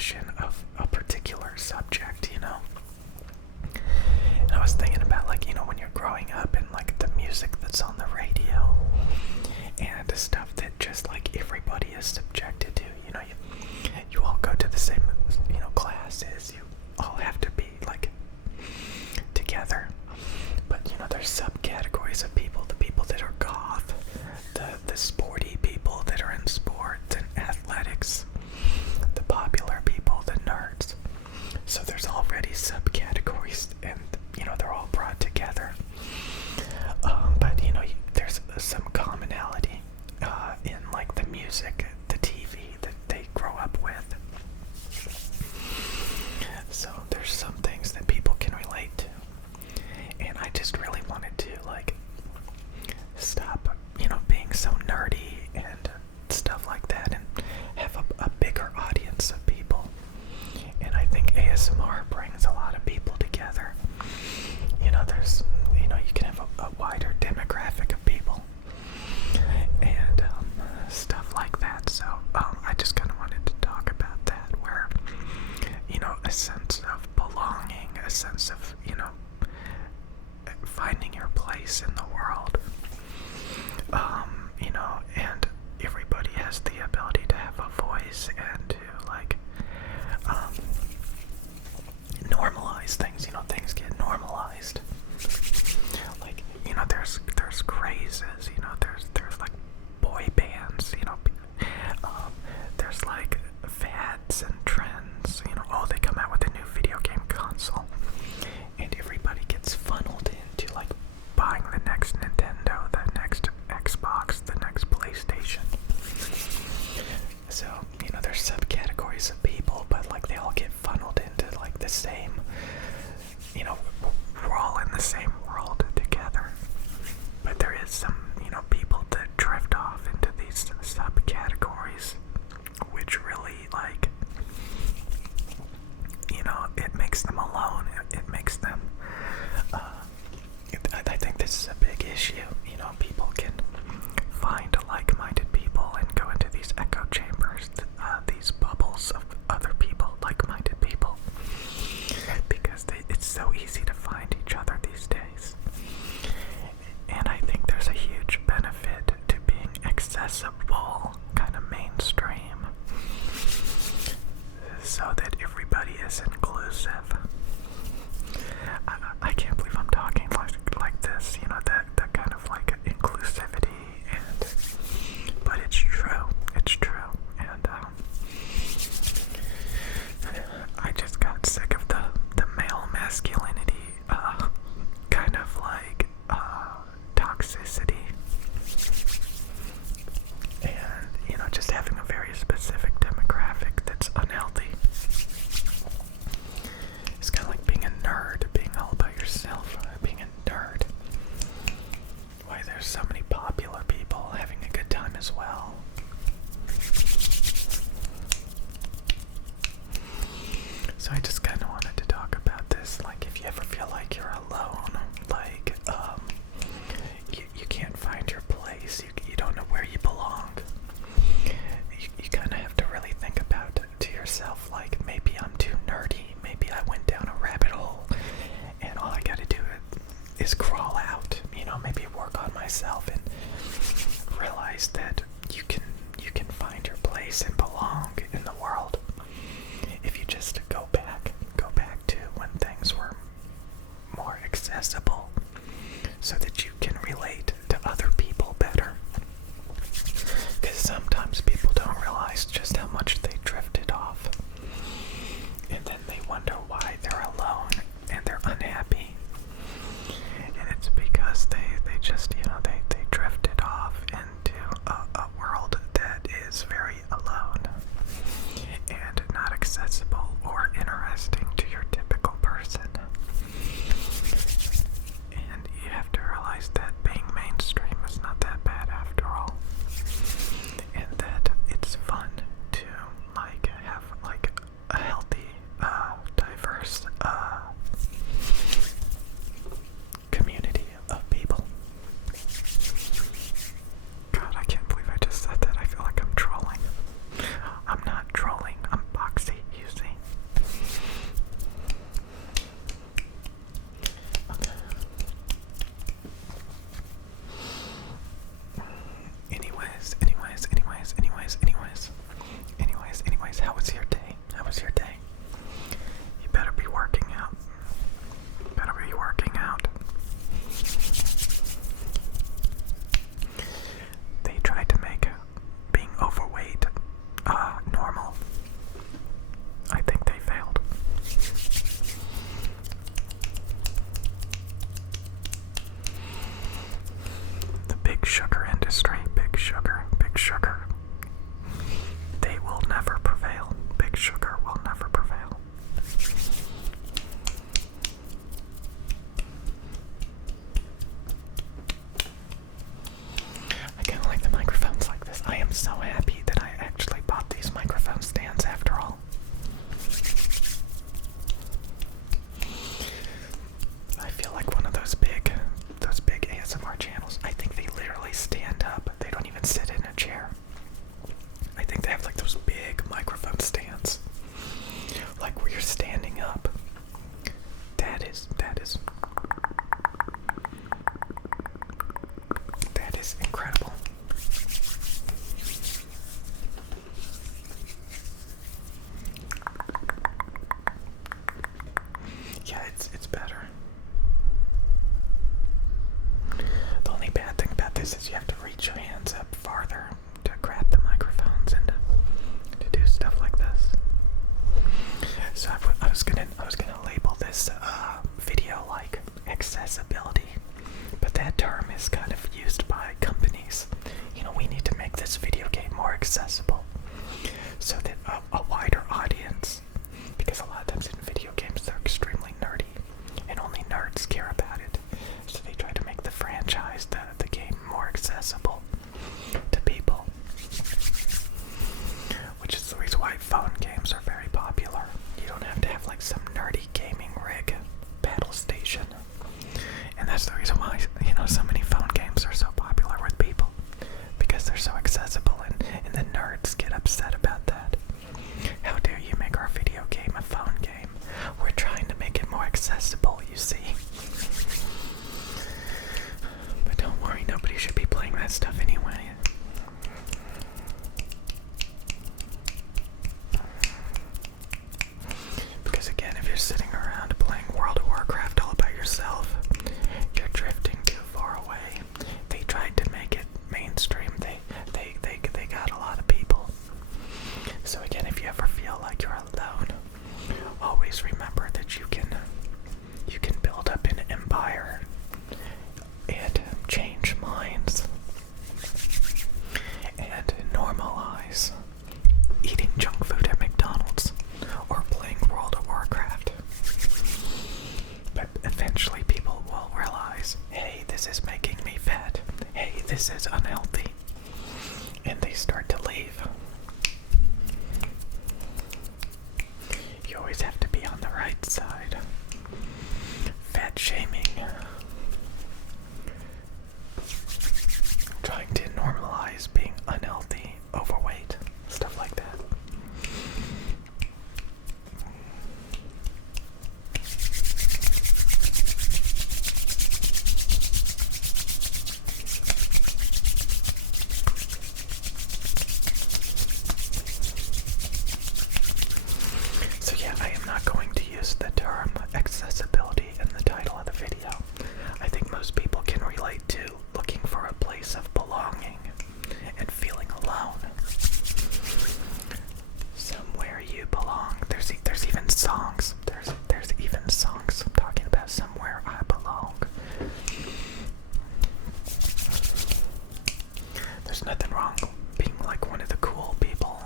discussion of a particular subject, you know. And I was thinking about, like, you know, when you're growing up and like the music that's on the radio and the stuff that just like everybody is subjected to, you know, you all go to the same, you know, classes, you all have to be like together. But you know, there's subcategories of people, the people that are goth, the sporty people that are in sports and athletics, the popular people, the nerds. So there's already subcategories, and you know, they're all brought together. But you know, there's some commonality in like the music, the TV that they grow up with. So there's some things that people can relate to. And I just really wanted to like stop, you know, being so nerdy and stuff like that, and have a bigger audience of people. And I think ASMR brings a lot of people together. You know, there's, you know, you can have a wider demographic of people and stuff like that. So I just kind of wanted to talk about that, where, you know, a sense of belonging, a sense of, you know, finding your place in the world. You know, and everybody has the ability to have a voice and to like normalize things. You know, things get normalized. Like, you know, there's crazes. You know, there's like boy bands. You know, there's like fads and trends. You know, oh, they come out with a new video game console, and everybody gets funneled into like buying the next Nintendo, the next Xbox, the next PlayStation. So, you know, there's subcategories of people, but like they all get funneled into like the same, you know, we're all in the same world together. But there is some, you know, people that drift off into these subcategories, which really like, you know, it makes them alone. It makes them, I think this is a big issue. You know, people can find like-minded people and go into these echo chambers, these bubbles of other people, like-minded people, because it's so easy to find each other these days. And I think there's a huge benefit to being accessible, kind of mainstream, so that everybody is inclusive. I can't believe I'm talking like this, you know, that kind of like inclusivity, but it's true, and I just got sick of the male masculinity, kind of like toxicity, and you know, just having a very specific demographic that's unhealthy. It's kind of like being a nerd, being all by yourself, being a nerd. Why there's so many popular people having a good time as well. So I just kind of wanted to talk about this, like if you ever feel like you're alone, like you can't find your place, you don't know where you belong, you kind of have to really think about to yourself, like maybe I'm too nerdy, maybe I went down a rabbit hole, and all I gotta do is crawl out, you know, maybe work on myself and realize that you can find your place and belong in the world if you just go How was your day? How was your day? You better be working out. Better be working out. They tried to make being overweight normal. I think they failed. The big sugar industry, big sugar, big sugar. They will never prevail. Big sugar will never prevail. I kind of like the microphones like this. I am so happy that I actually bought these microphone stands after all. I feel like one of those big ASMR channels. I think they literally stand up. They don't even sit in a chair. I think they have like those big microphone stands. Like where you're standing up. That is incredible. Yeah, it's better. The only bad thing about this is you have to reach your hands up farther to grab the microphones and to do stuff like this. So I was gonna label this video like accessibility, but that term is kind of used by companies. You know, we need to make this video game more accessible so that a wider audience, because a lot of times in video games they're extremely nerdy and only nerds care about it. So they try to make the franchise, the game, more accessible to people, which is the reason why phone games are very popular. You don't have to have like some nerdy gaming rig battle station, and that's the reason why, you know, so many phone games are so popular with people, because they're so accessible, and the nerds get upset about that. How dare you make our video game a phone game? We're trying to make it more accessible, you see. But don't worry, nobody should be playing that stuff anyway. Because again, if you're sitting around playing World of Warcraft all by yourself, you're drifting too far away. They tried to make it mainstream. They got a lot of people. So again, if you ever feel like you're alone, always remember that you can build up an empire and change minds and normalize eating junk food at McDonald's or playing World of Warcraft. But eventually people will realize, hey, this is making me fat. Hey, this is unhealthy. And they start to leave. You always have to be on the right side. Fat shaming. Trying to normalize being unhealthy, overweight, stuff like that. So yeah, I am not going to use the term accessibility in the title of the video. I think most people can relate to looking for a place of belonging and feeling alone. Somewhere you belong. There's even songs. There's even songs talking about somewhere I belong. There's nothing wrong being like one of the cool people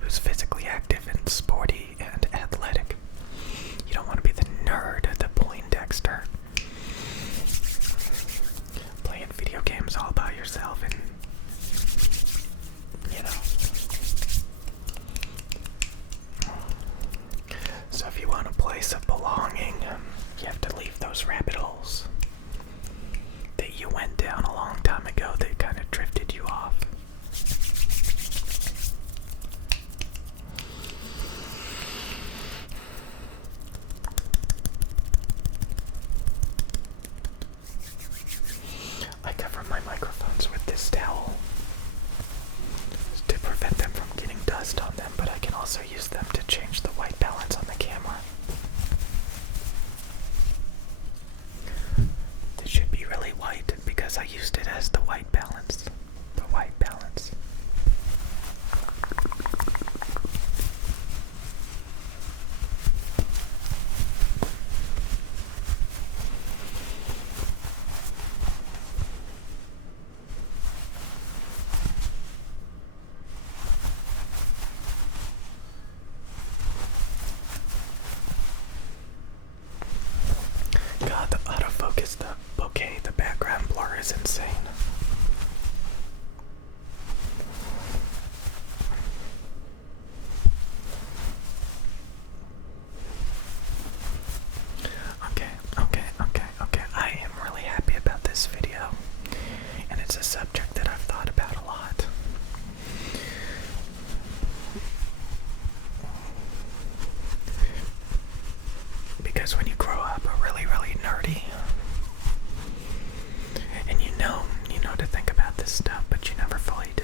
who's physically active and sporty and athletic. You don't want to be the nerd, the Poindexter, playing video games all by yourself and, you know. So if you want a place of belonging, you have to leave those rabbit holes that you went down a long time ago that kind of drifted you off. I cover my microphones with this towel to prevent them from getting dust on them, but I can also is the bouquet. The background blur is insane. Okay. I am really happy about this video, and it's a subject that I've thought about a lot. Because when you grow up really nerdy, and you know to think about this stuff, but you never fully do.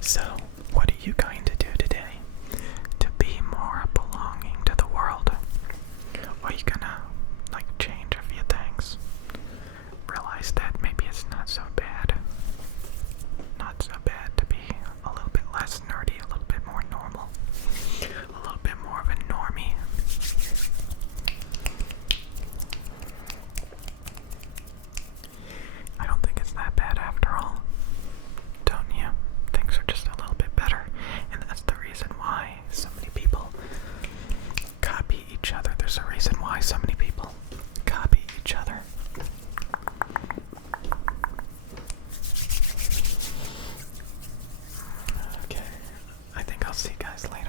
So, what are you going to do today to be more belonging to the world? Are you gonna, like, change a few things? Realize that maybe it's not so bad. Not so bad to be a little bit less nerdy, a little bit more normal, a little bit more of a normie. I don't think it's that bad after all. Don't you? Things are just a little bit better, and that's the reason why so many people copy each other. There's a reason why so many people copy each other. Okay, I think I'll see you guys later.